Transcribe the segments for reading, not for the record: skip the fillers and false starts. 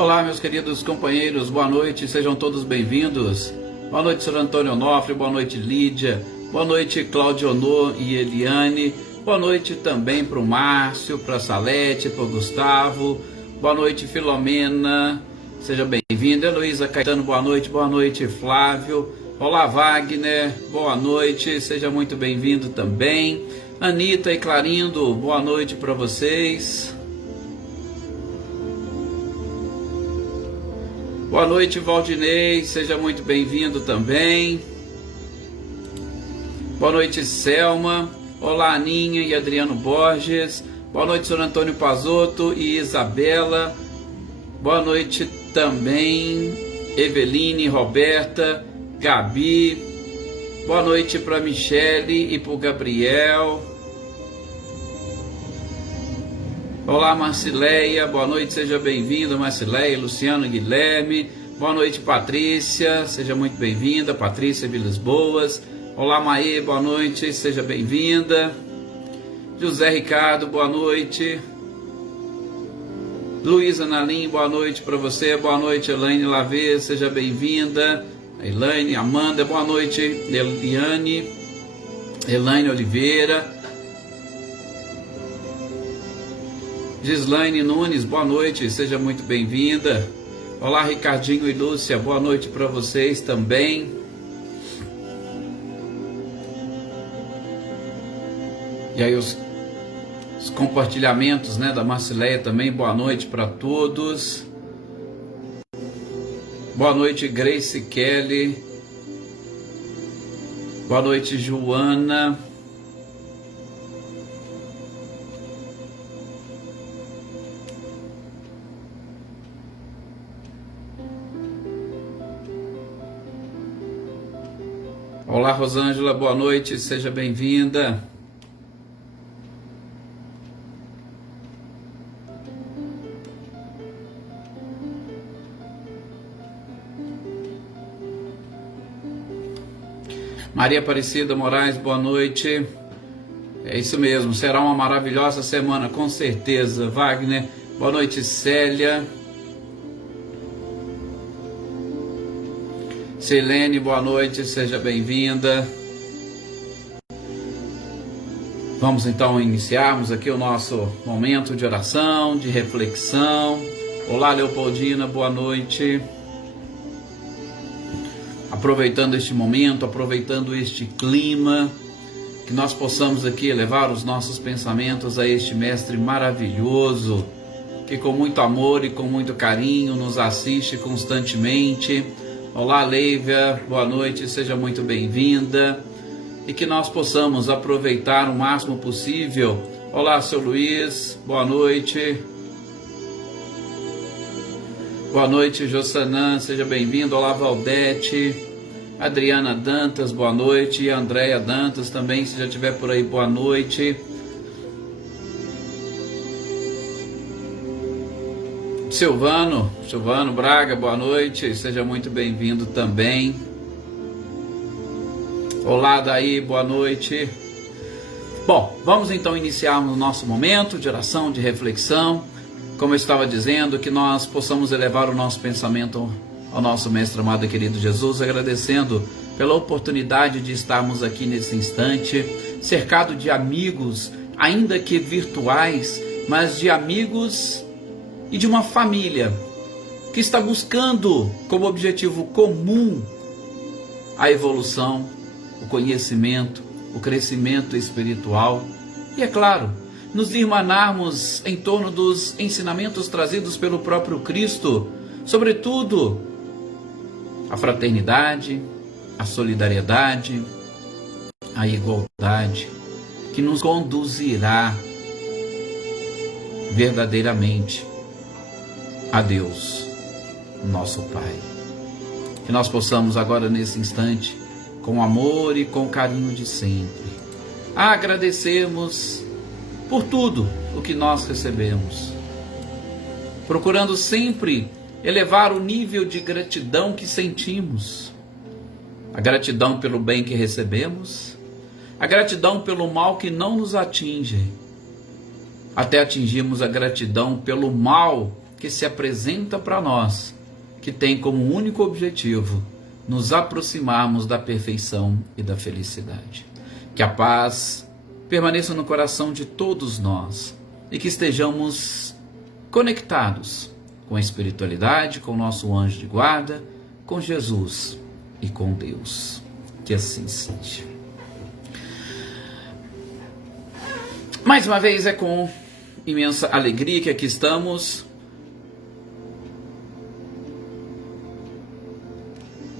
Olá, meus queridos companheiros, boa noite, sejam todos bem-vindos. Boa noite, Sr. Antônio Onofre, boa noite, Lídia, boa noite, Cláudio Onô e Eliane, boa noite também para o Márcio, para a Salete, para o Gustavo, boa noite, Filomena, seja bem-vinda. Heloísa Caetano, boa noite, Flávio. Olá, Wagner, boa noite, seja muito bem-vindo também. Anitta e Clarindo, boa noite para vocês. Boa noite, Valdinei, seja muito bem-vindo também. Boa noite, Selma. Olá, Aninha e Adriano Borges. Boa noite, Sr. Antônio Pazotto e Isabela. Boa noite também, Eveline, Roberta, Gabi. Boa noite para Michele e para o Gabriel. Olá, Marcileia, boa noite, seja bem-vinda, Marcileia, Luciano Guilherme, boa noite, Patrícia, seja muito bem-vinda, Patrícia Vilas Boas. Olá, Maê, boa noite, seja bem-vinda. José Ricardo, boa noite. Luísa Nalim, boa noite para você, boa noite, Elaine Lavê, seja bem-vinda. Elaine, Amanda, boa noite, Eliane, Elaine Oliveira. Gislaine Nunes, boa noite, seja muito bem-vinda. Olá, Ricardinho e Lúcia, boa noite para vocês também. E aí os compartilhamentos, né, da Marcileia também, boa noite para todos. Boa noite, Grace Kelly. Boa noite, Joana. Olá, Rosângela, boa noite, seja bem-vinda. Maria Aparecida Moraes, boa noite. É isso mesmo, será uma maravilhosa semana, com certeza. Wagner, boa noite, Célia. Silene, boa noite, seja bem-vinda. Vamos então iniciarmos aqui o nosso momento de oração, de reflexão. Olá, Leopoldina, boa noite. Aproveitando este momento, aproveitando este clima, que nós possamos aqui elevar os nossos pensamentos a este Mestre maravilhoso, que com muito amor e com muito carinho nos assiste constantemente. Olá, Leívia, boa noite, seja muito bem-vinda. E que nós possamos aproveitar o máximo possível. Olá, seu Luiz, boa noite. Boa noite, Jossanã, seja bem-vindo. Olá, Valdete. Adriana Dantas, boa noite. E a Andréia Dantas também, se já estiver por aí, boa noite. Silvano Braga, boa noite, seja muito bem-vindo também. Olá, Daí, boa noite. Bom, vamos então iniciar o nosso momento de oração, de reflexão. Como eu estava dizendo, que nós possamos elevar o nosso pensamento ao nosso Mestre amado e querido Jesus, agradecendo pela oportunidade de estarmos aqui nesse instante, cercado de amigos, ainda que virtuais, mas de amigos e de uma família que está buscando como objetivo comum a evolução, o conhecimento, o crescimento espiritual e, é claro, nos irmanarmos em torno dos ensinamentos trazidos pelo próprio Cristo, sobretudo a fraternidade, a solidariedade, a igualdade, que nos conduzirá verdadeiramente a Deus, nosso Pai. Que nós possamos agora, nesse instante, com amor e com carinho de sempre, agradecermos por tudo o que nós recebemos, procurando sempre elevar o nível de gratidão que sentimos, a gratidão pelo bem que recebemos, a gratidão pelo mal que não nos atinge, até atingirmos a gratidão pelo mal que se apresenta para nós, que tem como único objetivo nos aproximarmos da perfeição e da felicidade. Que a paz permaneça no coração de todos nós e que estejamos conectados com a espiritualidade, com o nosso anjo de guarda, com Jesus e com Deus. Que assim seja. Mais uma vez é com imensa alegria que aqui estamos.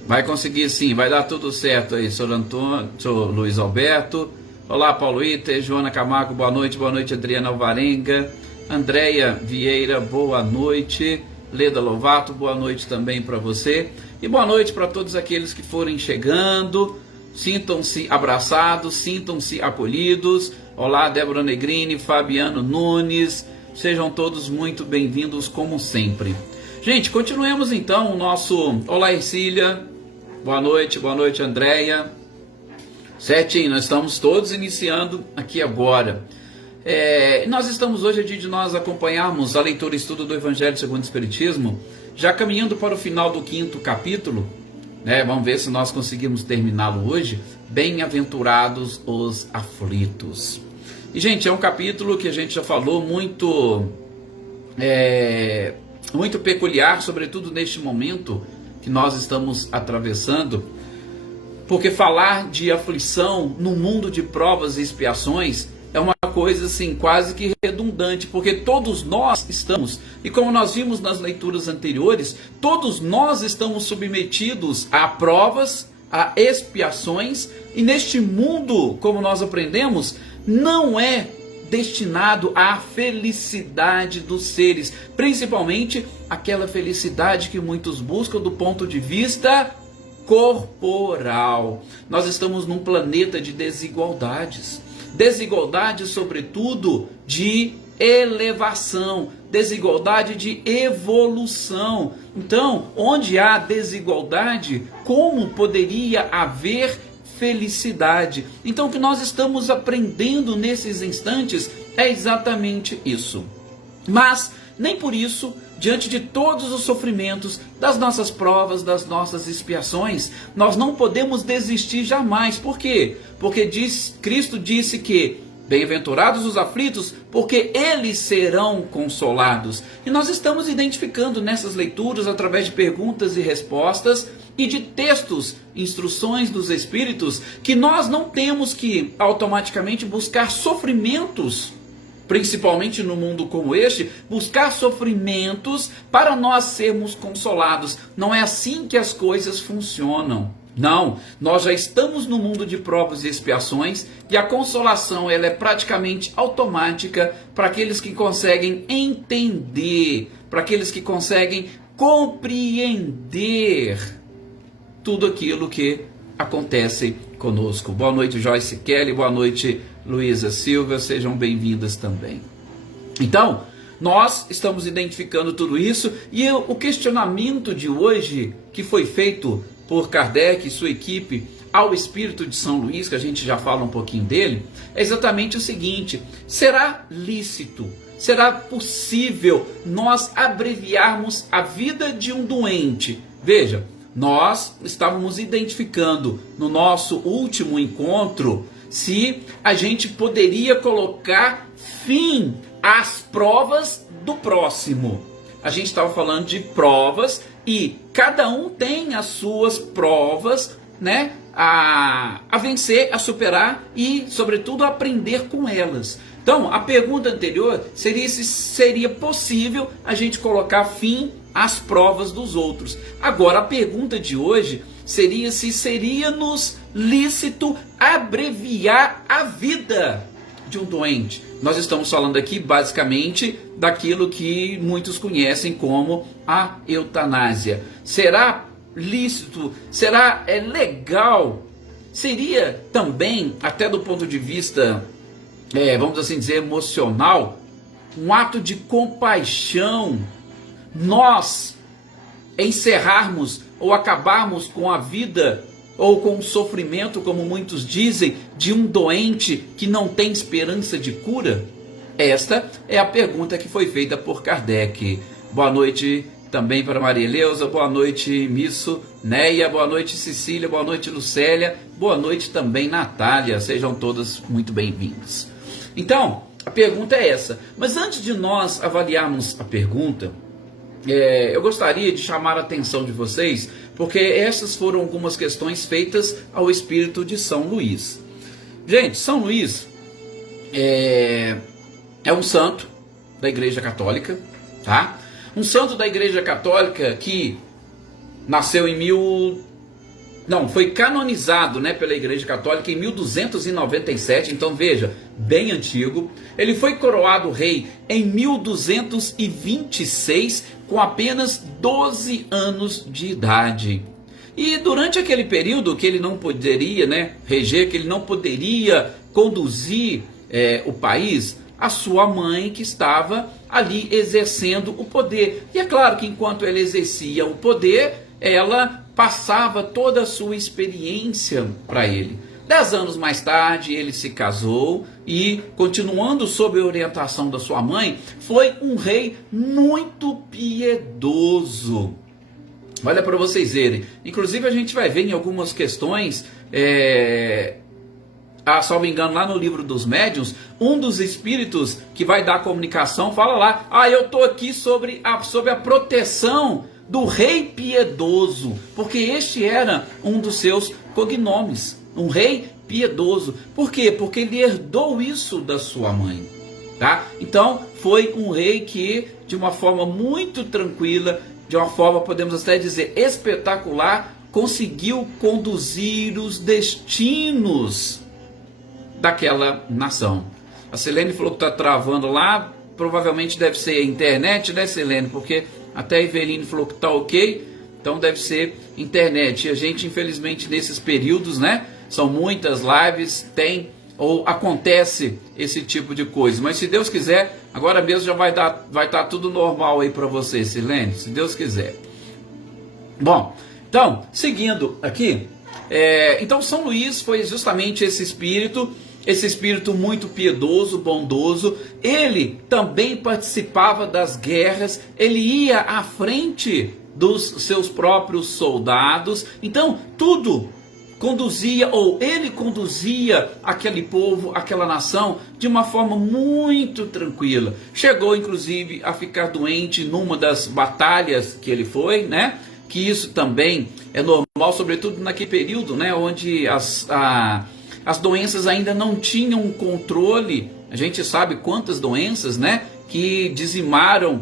Vai conseguir sim, vai dar tudo certo aí, Sr. Antônio, Sr. Luiz Alberto. Olá, Paulo Iter, Joana Camargo, boa noite, Adriana Alvarenga, Andréia Vieira, boa noite, Leda Lovato, boa noite também para você, e boa noite para todos aqueles que forem chegando, sintam-se abraçados, sintam-se acolhidos. Olá, Débora Negrini, Fabiano Nunes, sejam todos muito bem-vindos como sempre. Gente, continuemos então o nosso... Olá, Ercília, boa noite, Andréia. Certinho, nós estamos todos iniciando aqui agora. Nós estamos hoje, é dia de nós acompanharmos a leitura e estudo do Evangelho segundo o Espiritismo, já caminhando para o final do 5º capítulo, né? Vamos ver se nós conseguimos terminá-lo hoje. Bem-aventurados os aflitos. E, gente, é um capítulo que a gente já falou muito peculiar, sobretudo neste momento que nós estamos atravessando, porque falar de aflição no mundo de provas e expiações é uma coisa assim quase que redundante, porque todos nós estamos, e como nós vimos nas leituras anteriores, todos nós estamos submetidos a provas, a expiações, e neste mundo, como nós aprendemos, não é destinado à felicidade dos seres, principalmente aquela felicidade que muitos buscam do ponto de vista corporal. Nós estamos num planeta de desigualdades, sobretudo de elevação, desigualdade de evolução. Então, onde há desigualdade, como poderia haver felicidade? Então, o que nós estamos aprendendo nesses instantes é exatamente isso. Mas nem por isso, diante de todos os sofrimentos, das nossas provas, das nossas expiações, nós não podemos desistir jamais. Por quê? Porque Cristo disse que bem-aventurados os aflitos, porque eles serão consolados. E nós estamos identificando nessas leituras, através de perguntas e respostas e de textos, instruções dos Espíritos, que nós não temos que automaticamente buscar sofrimentos, principalmente no mundo como este, buscar sofrimentos para nós sermos consolados. Não é assim que as coisas funcionam. Não, nós já estamos no mundo de provas e expiações, e a consolação ela é praticamente automática para aqueles que conseguem entender, para aqueles que conseguem compreender tudo aquilo que acontece conosco. Boa noite, Joyce Kelly, boa noite, Luísa Silva, sejam bem-vindas também. Então, nós estamos identificando tudo isso, e o questionamento de hoje, que foi feito por Kardec e sua equipe ao Espírito de São Luís, que a gente já fala um pouquinho dele, é exatamente o seguinte: será lícito, será possível nós abreviarmos a vida de um doente? Veja, nós estávamos identificando no nosso último encontro se a gente poderia colocar fim às provas do próximo. A gente estava falando de provas e cada um tem as suas provas, né, a vencer, a superar e, sobretudo, a aprender com elas. Então, a pergunta anterior seria se seria possível a gente colocar fim às provas dos outros. Agora, a pergunta de hoje seria se seria-nos lícito abreviar a vida de um doente. Nós estamos falando aqui basicamente daquilo que muitos conhecem como a eutanásia. Será lícito? Será legal? Seria também, até do ponto de vista, vamos assim dizer, emocional, um ato de compaixão, nós encerrarmos ou acabarmos com a vida ou com o sofrimento, como muitos dizem, de um doente que não tem esperança de cura? Esta é a pergunta que foi feita por Kardec boa noite também para Maria Eleusa, boa noite Misso, Neia, boa noite Cecília, boa noite Lucélia, boa noite também Natália, sejam todas muito bem-vindos. Então, a pergunta é essa, mas antes de nós avaliarmos a pergunta, eu gostaria de chamar a atenção de vocês, porque essas foram algumas questões feitas ao espírito de São Luís. Gente, São Luís é um santo da Igreja Católica, tá? Um santo da Igreja Católica que nasceu foi canonizado, né, pela Igreja Católica em 1297, então veja, bem antigo. Ele foi coroado rei em 1226, com apenas 12 anos de idade. E durante aquele período que ele não poderia, né, reger, que ele não poderia conduzir o país, a sua mãe que estava ali exercendo o poder. E é claro que enquanto ela exercia o poder, ela passava toda a sua experiência para ele. 10 anos mais tarde, ele se casou e, continuando sob a orientação da sua mãe, foi um rei muito piedoso. Olha para vocês verem. Inclusive a gente vai ver em algumas questões, se não me engano, lá no livro dos médiuns, um dos espíritos que vai dar a comunicação fala lá, eu estou aqui sobre a proteção do rei piedoso, porque este era um dos seus cognomes, um rei piedoso. Por quê? Porque ele herdou isso da sua mãe, tá? Então foi um rei que, de uma forma muito tranquila, de uma forma, podemos até dizer, espetacular, conseguiu conduzir os destinos daquela nação. A Selene falou que está travando lá, provavelmente deve ser a internet, né, Selene? Porque até a Eveline falou que está ok, então deve ser internet. E a gente, infelizmente, nesses períodos, né, são muitas lives, acontece esse tipo de coisa. Mas se Deus quiser, agora mesmo já vai estar tudo normal aí para você, Selene, se Deus quiser. Bom, então, seguindo aqui, então São Luís foi justamente esse espírito muito piedoso, bondoso. Ele também participava das guerras, ele ia à frente dos seus próprios soldados, então tudo ele conduzia aquele povo, aquela nação, de uma forma muito tranquila. Chegou inclusive a ficar doente numa das batalhas que ele foi, né? Que isso também é normal, sobretudo naquele período, né, onde as doenças ainda não tinham controle. A gente sabe quantas doenças, né, que dizimaram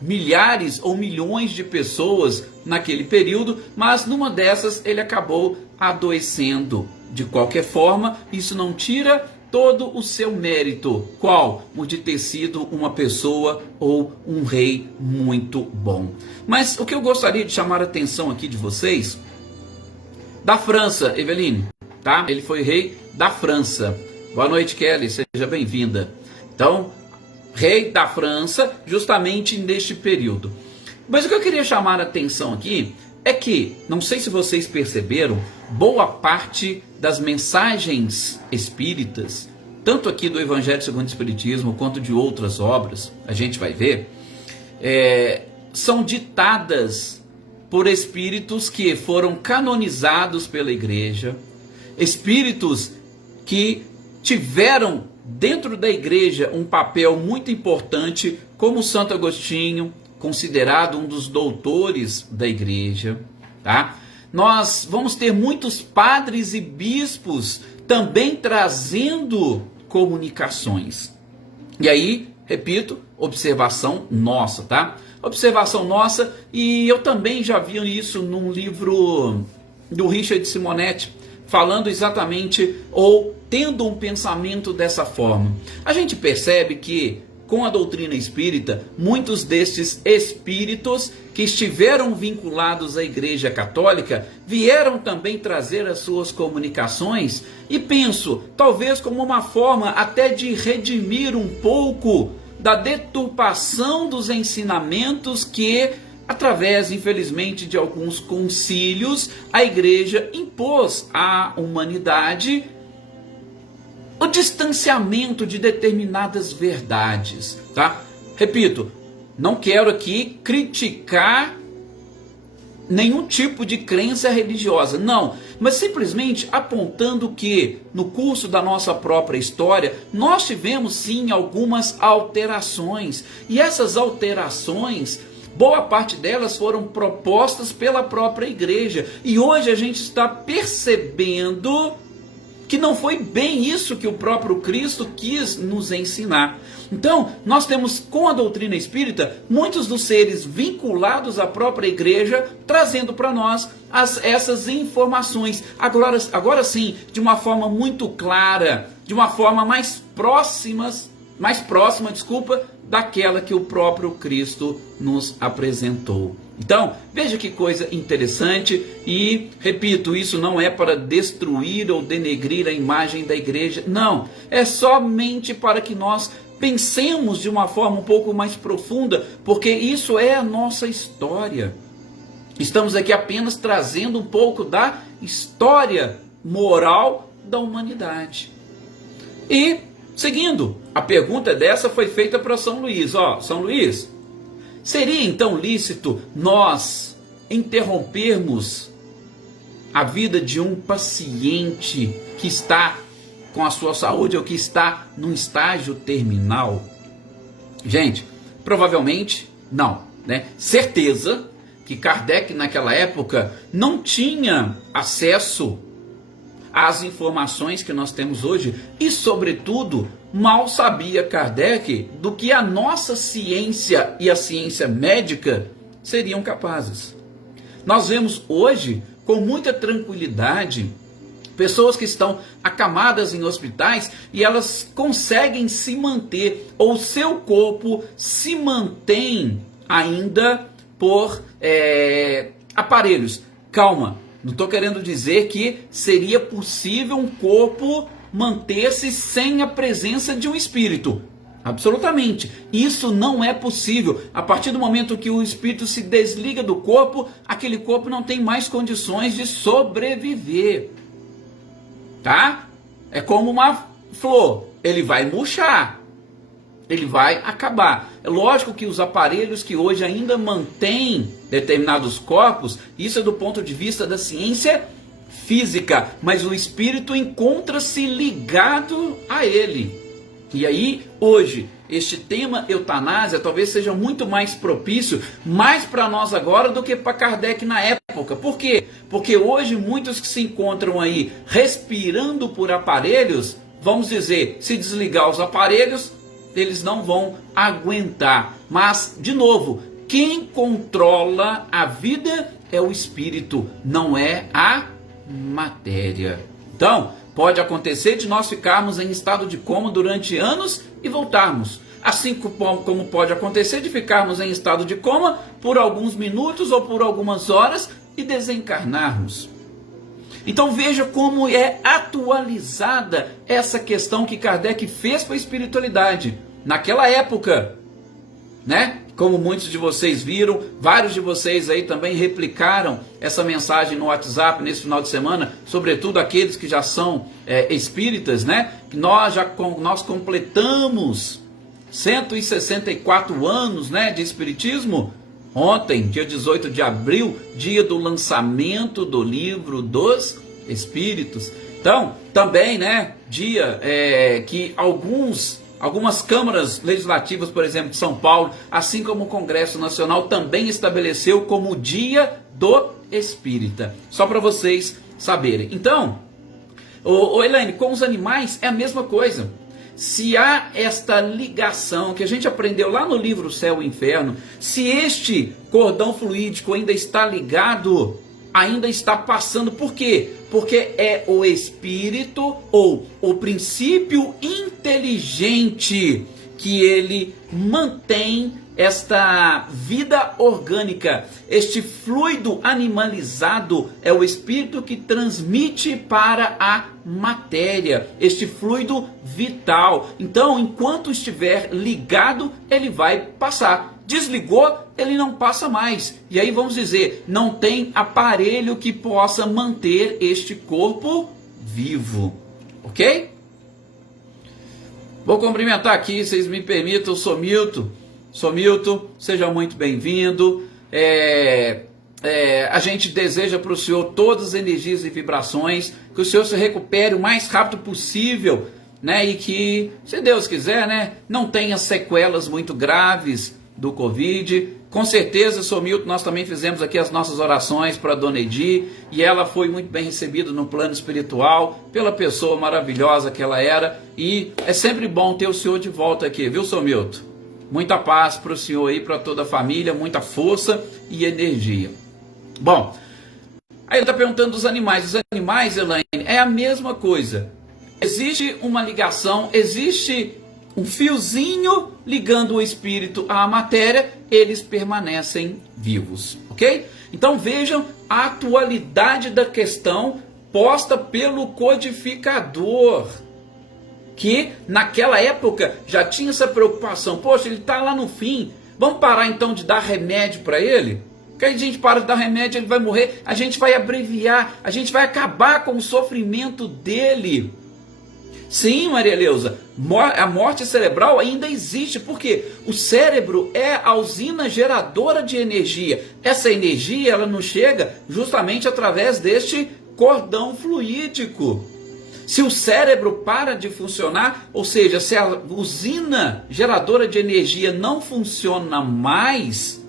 milhares ou milhões de pessoas naquele período, mas numa dessas ele acabou adoecendo. De qualquer forma, isso não tira todo o seu mérito. Qual? O de ter sido uma pessoa ou um rei muito bom. Mas o que eu gostaria de chamar a atenção aqui de vocês, da França, Eveline, tá? Ele foi rei da França. Boa noite, Kelly, seja bem-vinda. Então, rei da França, justamente neste período. Mas o que eu queria chamar a atenção aqui é que, não sei se vocês perceberam, boa parte das mensagens espíritas, tanto aqui do Evangelho segundo o Espiritismo, quanto de outras obras, a gente vai ver, são ditadas por espíritos que foram canonizados pela igreja, espíritos que tiveram dentro da igreja um papel muito importante, como Santo Agostinho, considerado um dos doutores da igreja, tá? Nós vamos ter muitos padres e bispos também trazendo comunicações. E aí, repito, observação nossa, tá? Observação nossa, e eu também já vi isso num livro do Richard Simonetti, falando exatamente, ou tendo um pensamento dessa forma. A gente percebe que, com a doutrina espírita, muitos destes espíritos que estiveram vinculados à Igreja Católica vieram também trazer as suas comunicações, e penso, talvez como uma forma até de redimir um pouco da deturpação dos ensinamentos que, através, infelizmente, de alguns concílios, a Igreja impôs à humanidade o distanciamento de determinadas verdades, tá? Repito, não quero aqui criticar nenhum tipo de crença religiosa, não, mas simplesmente apontando que no curso da nossa própria história nós tivemos sim algumas alterações, e essas alterações, boa parte delas foram propostas pela própria igreja, e hoje a gente está percebendo que não foi bem isso que o próprio Cristo quis nos ensinar. Então, nós temos com a doutrina espírita muitos dos seres vinculados à própria igreja trazendo para nós essas informações. Agora sim, de uma forma muito clara, de uma forma mais próxima, daquela que o próprio Cristo nos apresentou. Então, veja que coisa interessante, e repito, isso não é para destruir ou denegrir a imagem da igreja, não, é somente para que nós pensemos de uma forma um pouco mais profunda, porque isso é a nossa história. Estamos aqui apenas trazendo um pouco da história moral da humanidade. E, seguindo, a pergunta dessa foi feita para São Luís. São Luís, seria então lícito nós interrompermos a vida de um paciente que está com a sua saúde ou que está num estágio terminal? Gente, provavelmente não, né? Certeza que Kardec naquela época não tinha acesso às informações que nós temos hoje, e sobretudo mal sabia Kardec do que a nossa ciência e a ciência médica seriam capazes. Nós vemos hoje com muita tranquilidade pessoas que estão acamadas em hospitais e elas conseguem se manter, ou seu corpo se mantém ainda por aparelhos. Calma, não estou querendo dizer que seria possível um corpo manter-se sem a presença de um espírito. Absolutamente, isso não é possível. A partir do momento que o espírito se desliga do corpo, aquele corpo não tem mais condições de sobreviver. Tá? É como uma flor, ele vai murchar, ele vai acabar. É lógico que os aparelhos que hoje ainda mantêm determinados corpos, isso é do ponto de vista da ciência física, mas o espírito encontra-se ligado a ele. E aí, hoje, este tema eutanásia talvez seja muito mais propício, mais para nós agora do que para Kardec na época. Por quê? Porque hoje muitos que se encontram aí respirando por aparelhos, vamos dizer, se desligar os aparelhos, eles não vão aguentar. Mas, de novo, quem controla a vida é o espírito, não é a matéria. Então, pode acontecer de nós ficarmos em estado de coma durante anos e voltarmos. Assim como pode acontecer de ficarmos em estado de coma por alguns minutos ou por algumas horas e desencarnarmos. Então veja como é atualizada essa questão que Kardec fez para a espiritualidade. Naquela época, né? Como muitos de vocês viram, vários de vocês aí também replicaram essa mensagem no WhatsApp nesse final de semana, sobretudo aqueles que já são espíritas, né? Que nós completamos 164 anos, né, de espiritismo. Ontem, dia 18 de abril, dia do lançamento do Livro dos Espíritos. Então, também, né, dia que algumas câmaras legislativas, por exemplo, de São Paulo, assim como o Congresso Nacional, também estabeleceu como o Dia do Espírita. Só para vocês saberem. Então, Elaine, com os animais é a mesma coisa. Se há esta ligação que a gente aprendeu lá no livro Céu e Inferno, se este cordão fluídico ainda está ligado, ainda está passando, por quê? Porque é o espírito ou o princípio inteligente que ele mantém esta vida orgânica. Este fluido animalizado é o espírito que transmite para a matéria, este fluido vital. Então, enquanto estiver ligado, ele vai passar. Desligou, ele não passa mais. E aí vamos dizer, não tem aparelho que possa manter este corpo vivo. Ok? Vou cumprimentar aqui, vocês me permitam, eu sou Milton. Somilton, seja muito bem-vindo. A gente deseja para o senhor todas as energias e vibrações, que o senhor se recupere o mais rápido possível, né? E que, se Deus quiser, né, não tenha sequelas muito graves do Covid. Com certeza, Somilton, nós também fizemos aqui as nossas orações para a Dona Edi, e ela foi muito bem recebida no plano espiritual, pela pessoa maravilhosa que ela era, e é sempre bom ter o senhor de volta aqui, viu, Somilton? Muita paz para o senhor e para toda a família, muita força e energia. Bom, aí ele está perguntando dos animais. Os animais, Elaine, é a mesma coisa. Existe uma ligação, existe um fiozinho ligando o espírito à matéria, eles permanecem vivos, ok? Então vejam a atualidade da questão posta pelo codificador, que naquela época já tinha essa preocupação. Poxa, ele está lá no fim, vamos parar então de dar remédio para ele? Porque aí a gente para de dar remédio, ele vai morrer, a gente vai abreviar, a gente vai acabar com o sofrimento dele. Sim, Maria Leusa, a morte cerebral ainda existe, porque o cérebro é a usina geradora de energia. Essa energia ela nos chega justamente através deste cordão fluídico. Se o cérebro para de funcionar, ou seja, se a usina geradora de energia não funciona mais,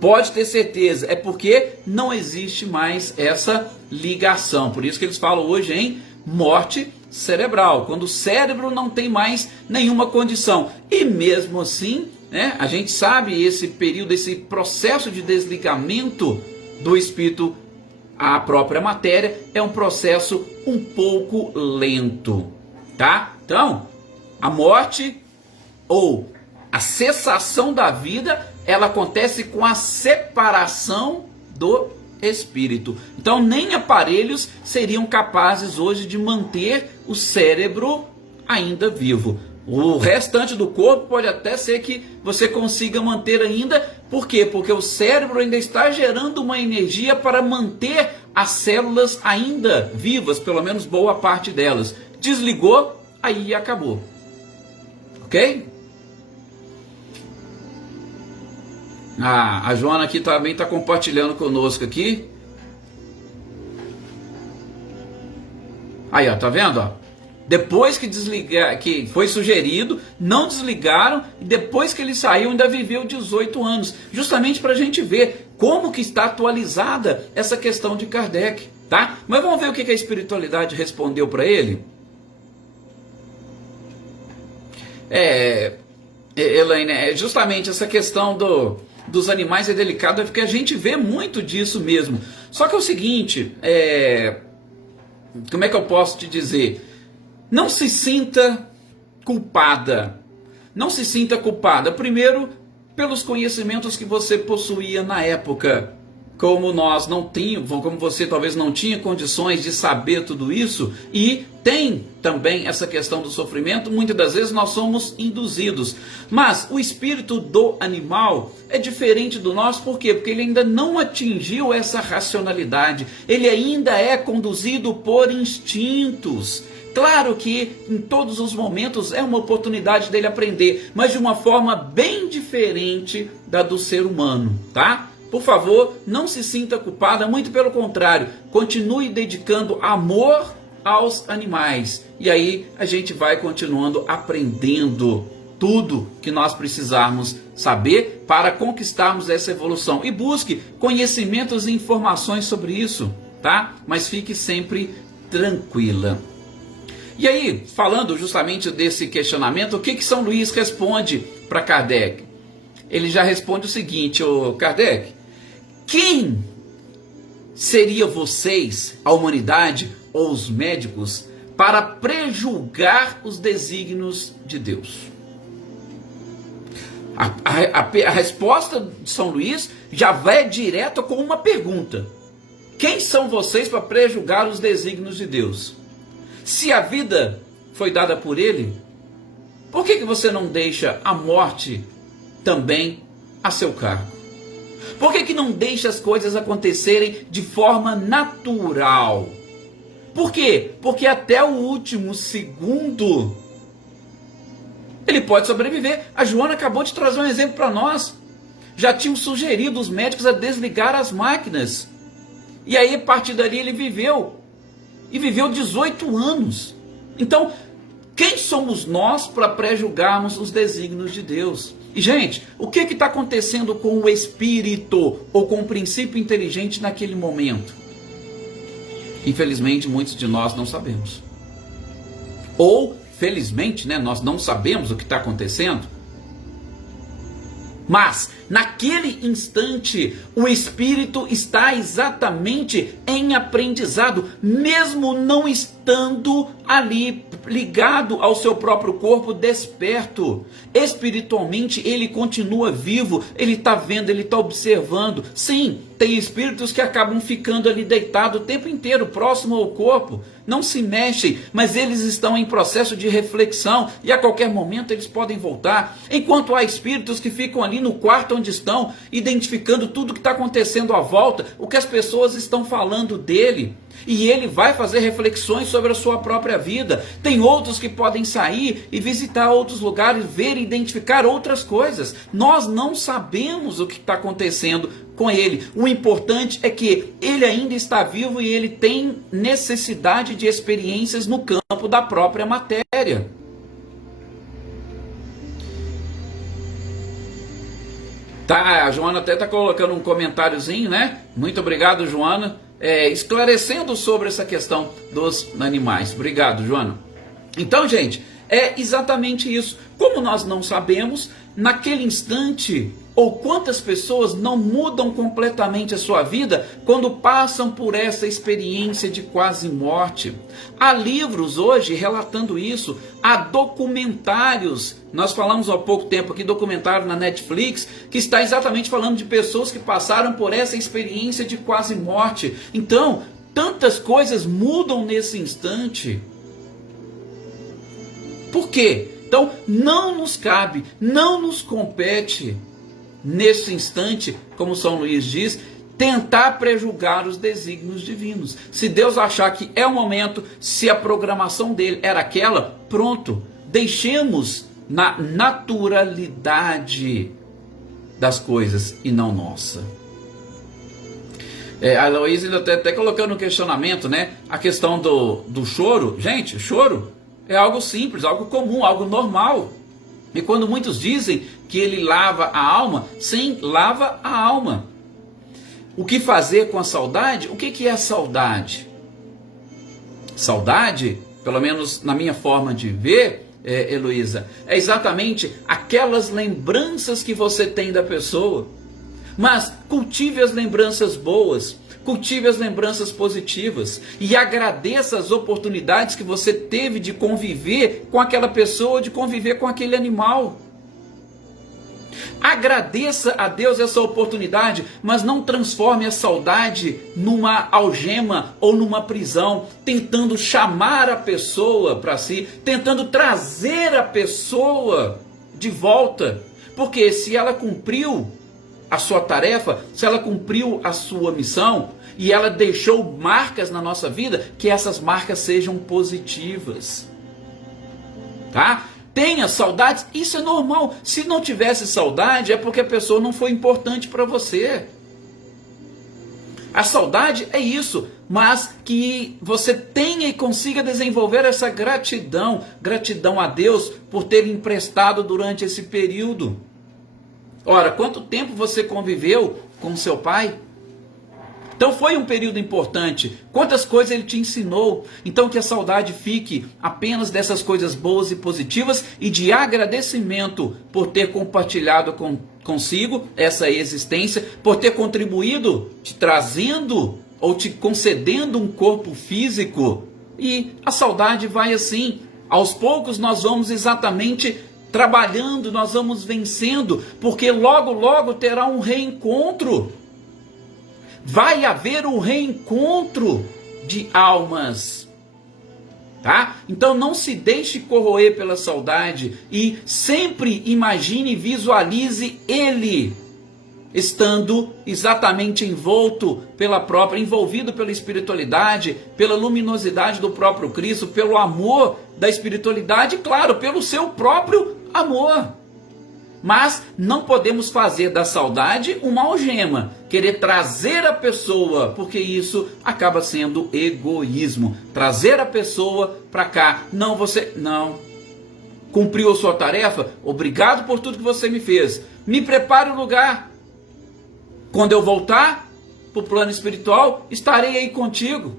pode ter certeza, é porque não existe mais essa ligação. Por isso que eles falam hoje em morte cerebral, quando o cérebro não tem mais nenhuma condição. E mesmo assim, né, a gente sabe esse período, esse processo de desligamento do espírito à própria matéria é um processo um pouco lento, tá? Então, a morte ou a cessação da vida, ela acontece com a separação do espírito. Então, nem aparelhos seriam capazes hoje de manter o cérebro ainda vivo. O restante do corpo pode até ser que você consiga manter ainda. Por quê? Porque o cérebro ainda está gerando uma energia para manter as células ainda vivas, pelo menos boa parte delas. Desligou, aí acabou. Ok? A Joana aqui também está compartilhando conosco aqui. Aí, ó, tá vendo? Ó? Depois que desligar, que foi sugerido, não desligaram, e depois que ele saiu ainda viveu 18 anos, justamente para a gente ver como que está atualizada essa questão de Kardec, tá? Mas vamos ver o que a espiritualidade respondeu para ele. Elaine, é justamente essa questão dos animais é delicada, porque a gente vê muito disso mesmo. Só que é o seguinte, como é que eu posso te dizer? Não se sinta culpada. Não se sinta culpada. Primeiro, pelos conhecimentos que você possuía na época. Como nós não tínhamos, como você talvez não tinha condições de saber tudo isso, e tem também essa questão do sofrimento, muitas das vezes nós somos induzidos. Mas o espírito do animal é diferente do nosso, por quê? Porque ele ainda não atingiu essa racionalidade, ele ainda é conduzido por instintos. Claro que em todos os momentos é uma oportunidade dele aprender, mas de uma forma bem diferente da do ser humano, tá? Por favor, não se sinta culpada, muito pelo contrário, continue dedicando amor aos animais. E aí a gente vai continuando aprendendo tudo que nós precisarmos saber para conquistarmos essa evolução. E busque conhecimentos e informações sobre isso, tá? Mas fique sempre tranquila. E aí, falando justamente desse questionamento, o que São Luís responde para Kardec? Ele já responde o seguinte: ô Kardec, quem seria vocês, a humanidade ou os médicos, para prejulgar os desígnios de Deus? A resposta de São Luís já vai direto com uma pergunta: quem são vocês para prejulgar os desígnios de Deus? Se a vida foi dada por Ele, por que você não deixa a morte também a seu cargo? Por que não deixa as coisas acontecerem de forma natural? Por quê? Porque até o último segundo Ele pode sobreviver. A Joana acabou de trazer um exemplo para nós. Já tinham sugerido os médicos a desligar as máquinas. E aí, a partir dali, ele viveu. E viveu 18 anos. Então, quem somos nós para pré-julgarmos os desígnios de Deus? E, gente, o que está acontecendo com o espírito ou com o princípio inteligente naquele momento? Infelizmente, muitos de nós não sabemos. Ou, felizmente, nós não sabemos o que está acontecendo. Mas, naquele instante, o espírito está exatamente em aprendizado, mesmo não estando ali ligado ao seu próprio corpo, desperto. Espiritualmente, ele continua vivo, ele está vendo, ele está observando. Sim, tem espíritos que acabam ficando ali deitados o tempo inteiro, próximo ao corpo. Não se mexem, mas eles estão em processo de reflexão e a qualquer momento eles podem voltar. Enquanto há espíritos que ficam ali no quarto onde estão, identificando tudo que está acontecendo à volta, o que as pessoas estão falando dele. E ele vai fazer reflexões sobre a sua própria vida. Tem outros que podem sair e visitar outros lugares, ver e identificar outras coisas. Nós não sabemos o que está acontecendo com ele. O importante é que ele ainda está vivo e ele tem necessidade de experiências no campo da própria matéria. Tá, a Joana até está colocando um comentáriozinho, né? Muito obrigado, Joana. Esclarecendo sobre essa questão dos animais. Obrigado, Joana. Então, gente, é exatamente isso. Como nós não sabemos, naquele instante, ou quantas pessoas não mudam completamente a sua vida quando passam por essa experiência de quase morte. Há livros hoje relatando isso, há documentários. Nós falamos há pouco tempo aqui, documentário na Netflix, que está exatamente falando de pessoas que passaram por essa experiência de quase morte. Então, tantas coisas mudam nesse instante. Por quê? Então, não nos cabe, não nos compete, nesse instante, como São Luís diz, tentar prejulgar os desígnios divinos. Se Deus achar que é o momento, se a programação dele era aquela, pronto, deixemos na naturalidade das coisas e não nossa. A Heloísa ainda está até colocando um questionamento, né? A questão do choro. Gente, choro é algo simples, algo comum, algo normal. E quando muitos dizem que ele lava a alma, sim, lava a alma. O que fazer com a saudade? O que é saudade? Saudade, pelo menos na minha forma de ver, Heloísa, é exatamente aquelas lembranças que você tem da pessoa. Mas cultive as lembranças boas, cultive as lembranças positivas e agradeça as oportunidades que você teve de conviver com aquela pessoa, de conviver com aquele animal. Agradeça a Deus essa oportunidade, mas não transforme a saudade numa algema ou numa prisão, tentando chamar a pessoa para si, tentando trazer a pessoa de volta. Porque se ela cumpriu a sua tarefa, se ela cumpriu a sua missão e ela deixou marcas na nossa vida, que essas marcas sejam positivas. Tá? Tenha saudades, isso é normal. Se não tivesse saudade, é porque a pessoa não foi importante para você. A saudade é isso, mas que você tenha e consiga desenvolver essa gratidão. Gratidão a Deus por ter emprestado durante esse período. Ora, quanto tempo você conviveu com seu pai? Então foi um período importante. Quantas coisas ele te ensinou. Então que a saudade fique apenas dessas coisas boas e positivas e de agradecimento por ter compartilhado consigo essa existência, por ter contribuído, te trazendo ou te concedendo um corpo físico. E a saudade vai assim. Aos poucos nós vamos exatamente trabalhando, nós vamos vencendo, porque logo, logo terá um reencontro. Vai haver um reencontro de almas, tá? Então não se deixe corroer pela saudade e sempre imagine e visualize ele estando exatamente envolvido pela espiritualidade, pela luminosidade do próprio Cristo, pelo amor da espiritualidade e, claro, pelo seu próprio amor. Mas não podemos fazer da saudade uma algema, querer trazer a pessoa, porque isso acaba sendo egoísmo. Trazer a pessoa para cá, não, você, não. Cumpriu a sua tarefa? Obrigado por tudo que você me fez. Me prepare o lugar. Quando eu voltar para o plano espiritual, estarei aí contigo.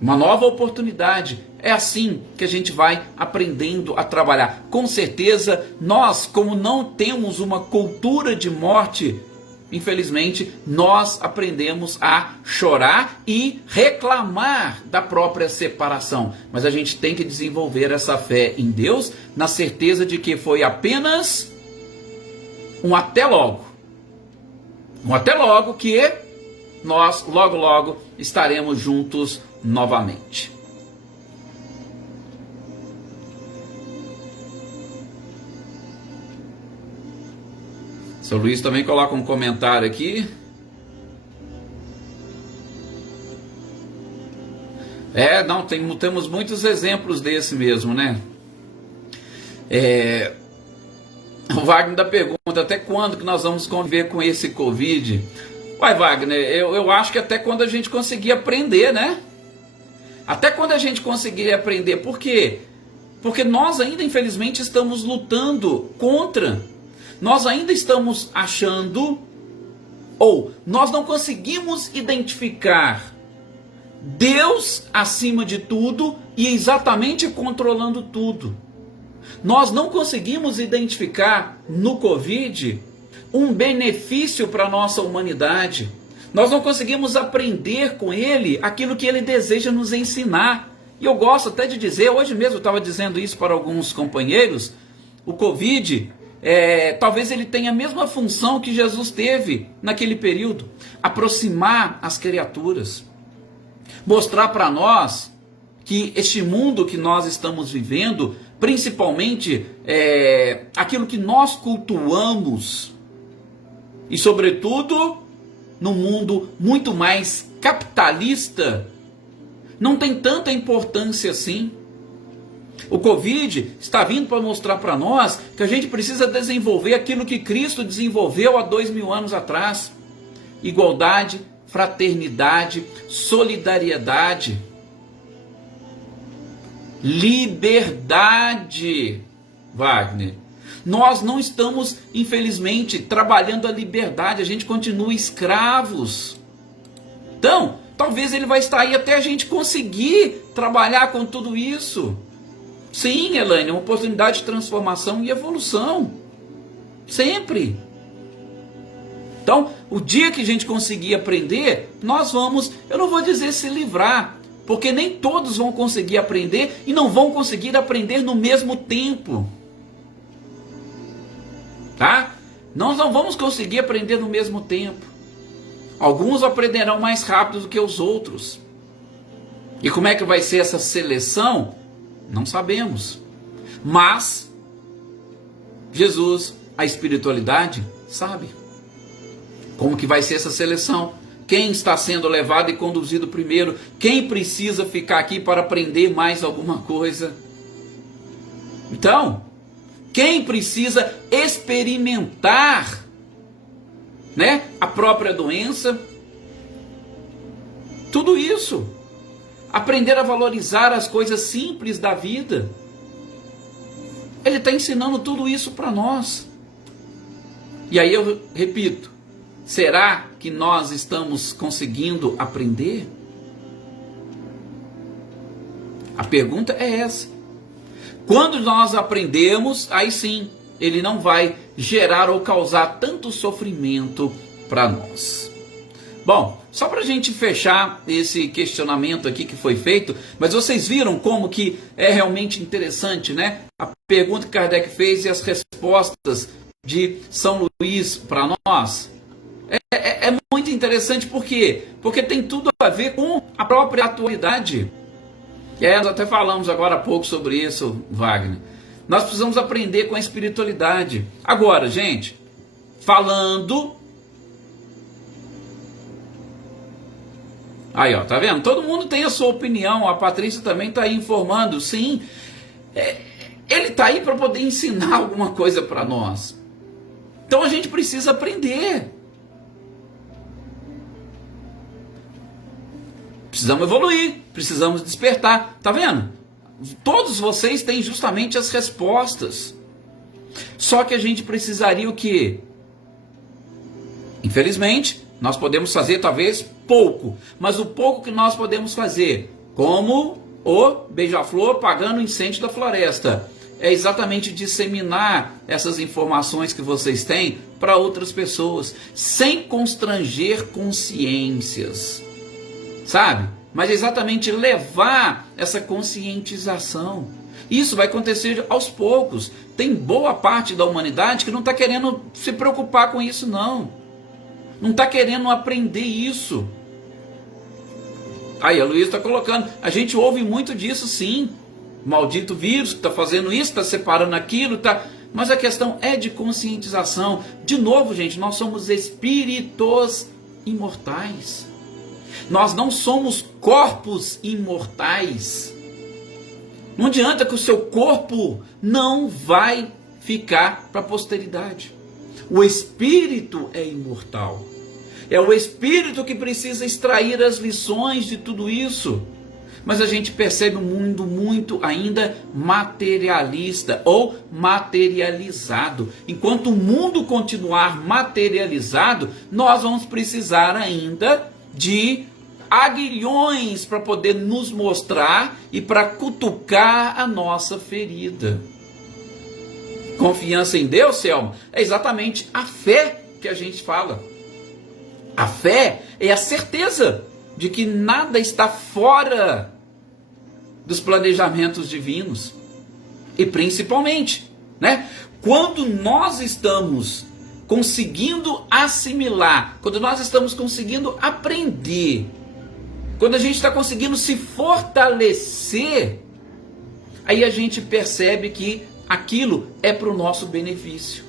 Uma nova oportunidade. É assim que a gente vai aprendendo a trabalhar. Com certeza, nós, como não temos uma cultura de morte, infelizmente, nós aprendemos a chorar e reclamar da própria separação. Mas a gente tem que desenvolver essa fé em Deus, na certeza de que foi apenas um até logo. Um até logo que nós, logo, logo, estaremos juntos novamente. Seu Luiz também coloca um comentário aqui. Não, temos muitos exemplos desse mesmo, né? O Wagner ainda pergunta, até quando que nós vamos conviver com esse Covid? Uai, Wagner, eu acho que até quando a gente conseguir aprender, né? Até quando a gente conseguir aprender. Por quê? Porque nós ainda, infelizmente, estamos lutando contra. Nós ainda estamos achando, ou nós não conseguimos identificar Deus acima de tudo e exatamente controlando tudo. Nós não conseguimos identificar no Covid um benefício para a nossa humanidade. Nós não conseguimos aprender com ele aquilo que ele deseja nos ensinar. E eu gosto até de dizer, hoje mesmo eu estava dizendo isso para alguns companheiros, o Covid, talvez ele tenha a mesma função que Jesus teve naquele período, aproximar as criaturas, mostrar para nós que este mundo que nós estamos vivendo, principalmente aquilo que nós cultuamos, e sobretudo no mundo muito mais capitalista, não tem tanta importância assim. O Covid está vindo para mostrar para nós que a gente precisa desenvolver aquilo que Cristo desenvolveu há 2000 anos atrás. Igualdade, fraternidade, solidariedade, liberdade, Wagner. Nós não estamos, infelizmente, trabalhando a liberdade, a gente continua escravos. Então, talvez ele vai estar aí até a gente conseguir trabalhar com tudo isso. Sim, Elaine, é uma oportunidade de transformação e evolução. Sempre. Então, o dia que a gente conseguir aprender, nós vamos, eu não vou dizer se livrar, porque nem todos vão conseguir aprender e não vão conseguir aprender no mesmo tempo. Tá? Nós não vamos conseguir aprender no mesmo tempo. Alguns aprenderão mais rápido do que os outros. E como é que vai ser essa seleção? Não sabemos. Mas Jesus, a espiritualidade, sabe. Como que vai ser essa seleção? Quem está sendo levado e conduzido primeiro? Quem precisa ficar aqui para aprender mais alguma coisa? Então, quem precisa experimentar, né, a própria doença? Tudo isso. Aprender a valorizar as coisas simples da vida. Ele está ensinando tudo isso para nós. E aí eu repito, será que nós estamos conseguindo aprender? A pergunta é essa. Quando nós aprendemos, aí sim, ele não vai gerar ou causar tanto sofrimento para nós. Bom, só para a gente fechar esse questionamento aqui que foi feito, mas vocês viram como que é realmente interessante, né? A pergunta que Kardec fez e as respostas de São Luís para nós. É muito interessante, por quê? Porque tem tudo a ver com a própria atualidade. Nós até falamos agora há pouco sobre isso, Wagner. Nós precisamos aprender com a espiritualidade. Agora, gente, falando... Aí, ó, tá vendo? Todo mundo tem a sua opinião. A Patrícia também está aí informando. Sim, Ele está aí para poder ensinar alguma coisa para nós. Então a gente precisa aprender. Precisamos evoluir, precisamos despertar. Tá vendo? Todos vocês têm justamente as respostas. Só que a gente precisaria o quê? Infelizmente, nós podemos fazer talvez pouco, mas o pouco que nós podemos fazer, como o beija-flor apagando o incêndio da floresta, é exatamente disseminar essas informações que vocês têm para outras pessoas, sem constranger consciências, sabe? Mas exatamente levar essa conscientização. Isso vai acontecer aos poucos. Tem boa parte da humanidade que não está querendo se preocupar com isso, não. Não está querendo aprender isso. Aí a Luísa está colocando, a gente ouve muito disso, sim. Maldito vírus que está fazendo isso, está separando aquilo, tá. Mas a questão é de conscientização. De novo, gente, nós somos espíritos imortais. Nós não somos corpos imortais. Não adianta que o seu corpo não vai ficar para a posteridade. O espírito é imortal. É o espírito que precisa extrair as lições de tudo isso. Mas a gente percebe um mundo muito ainda materialista ou materializado. Enquanto o mundo continuar materializado, nós vamos precisar ainda de aguilhões para poder nos mostrar e para cutucar a nossa ferida. Confiança em Deus, Selma, é exatamente a fé que a gente fala. A fé é a certeza de que nada está fora dos planejamentos divinos. E principalmente, né, quando nós estamos conseguindo assimilar, quando nós estamos conseguindo aprender, quando a gente está conseguindo se fortalecer, aí a gente percebe que aquilo é para o nosso benefício,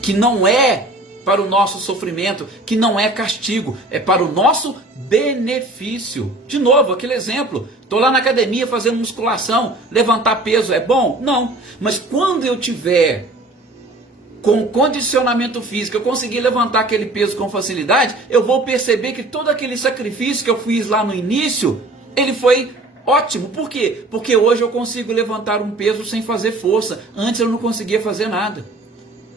que não é para o nosso sofrimento, que não é castigo, é para o nosso benefício. De novo, aquele exemplo, estou lá na academia fazendo musculação, levantar peso é bom? Não, mas quando eu tiver com condicionamento físico, eu conseguir levantar aquele peso com facilidade, eu vou perceber que todo aquele sacrifício que eu fiz lá no início, ele foi ótimo. Por quê? Porque hoje eu consigo levantar um peso sem fazer força. Antes eu não conseguia fazer nada.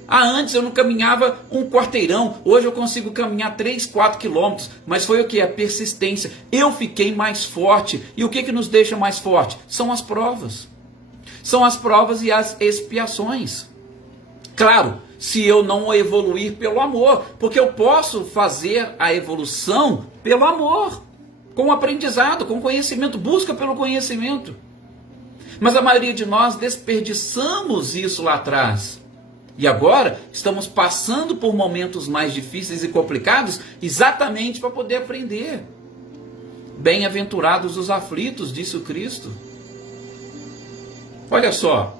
Antes eu não caminhava um quarteirão, hoje eu consigo caminhar 3, 4 quilômetros. Mas foi o que? A persistência. Eu fiquei mais forte. E o que nos deixa mais forte? São as provas. São as provas e as expiações. Claro, se eu não evoluir pelo amor, porque eu posso fazer a evolução pelo amor, com aprendizado, com conhecimento, busca pelo conhecimento. Mas a maioria de nós desperdiçamos isso lá atrás. E agora estamos passando por momentos mais difíceis e complicados exatamente para poder aprender. Bem-aventurados os aflitos, disse o Cristo. Olha só.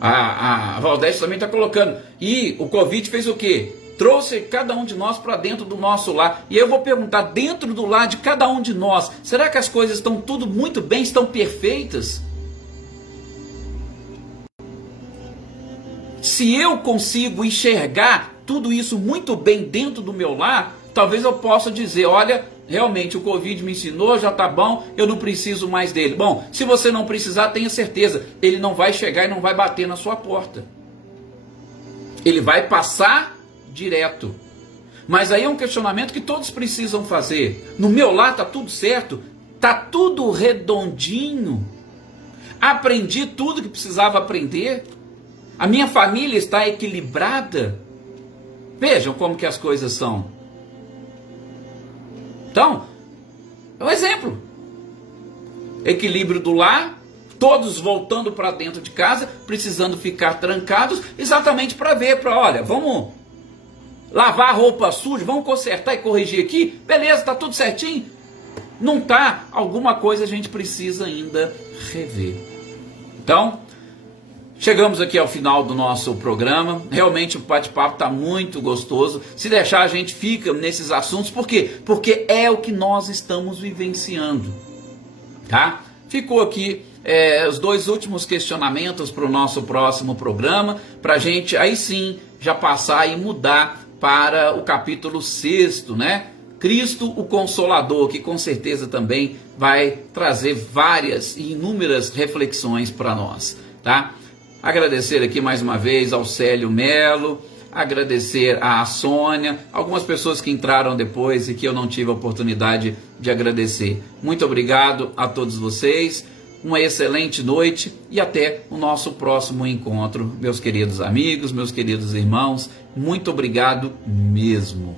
A Valdete também está colocando. E o Covid fez o quê? Trouxe cada um de nós para dentro do nosso lar. E eu vou perguntar, dentro do lar de cada um de nós, será que as coisas estão tudo muito bem, estão perfeitas? Se eu consigo enxergar tudo isso muito bem dentro do meu lar, talvez eu possa dizer, olha, realmente o Covid me ensinou, já está bom, eu não preciso mais dele. Bom, se você não precisar, tenha certeza, ele não vai chegar e não vai bater na sua porta. Ele vai passar direto. Mas aí é um questionamento que todos precisam fazer. No meu lar está tudo certo? Está tudo redondinho? Aprendi tudo que precisava aprender? A minha família está equilibrada? Vejam como que as coisas são. Então, é um exemplo. Equilíbrio do lar, todos voltando para dentro de casa, precisando ficar trancados, exatamente para ver, olha, vamos lavar a roupa suja, vamos consertar e corrigir aqui, beleza, está tudo certinho? Não está, alguma coisa a gente precisa ainda rever. Então, chegamos aqui ao final do nosso programa. Realmente o bate-papo está muito gostoso. Se deixar, a gente fica nesses assuntos. Por quê? Porque é o que nós estamos vivenciando. Tá? Ficou aqui os 2 últimos questionamentos para o nosso próximo programa, para a gente aí sim já passar e mudar para o capítulo 6º, né? Cristo o Consolador, que com certeza também vai trazer várias e inúmeras reflexões para nós, tá? Agradecer aqui mais uma vez ao Célio Melo, agradecer à Sônia, algumas pessoas que entraram depois e que eu não tive a oportunidade de agradecer. Muito obrigado a todos vocês, uma excelente noite e até o nosso próximo encontro, meus queridos amigos, meus queridos irmãos. Muito obrigado mesmo.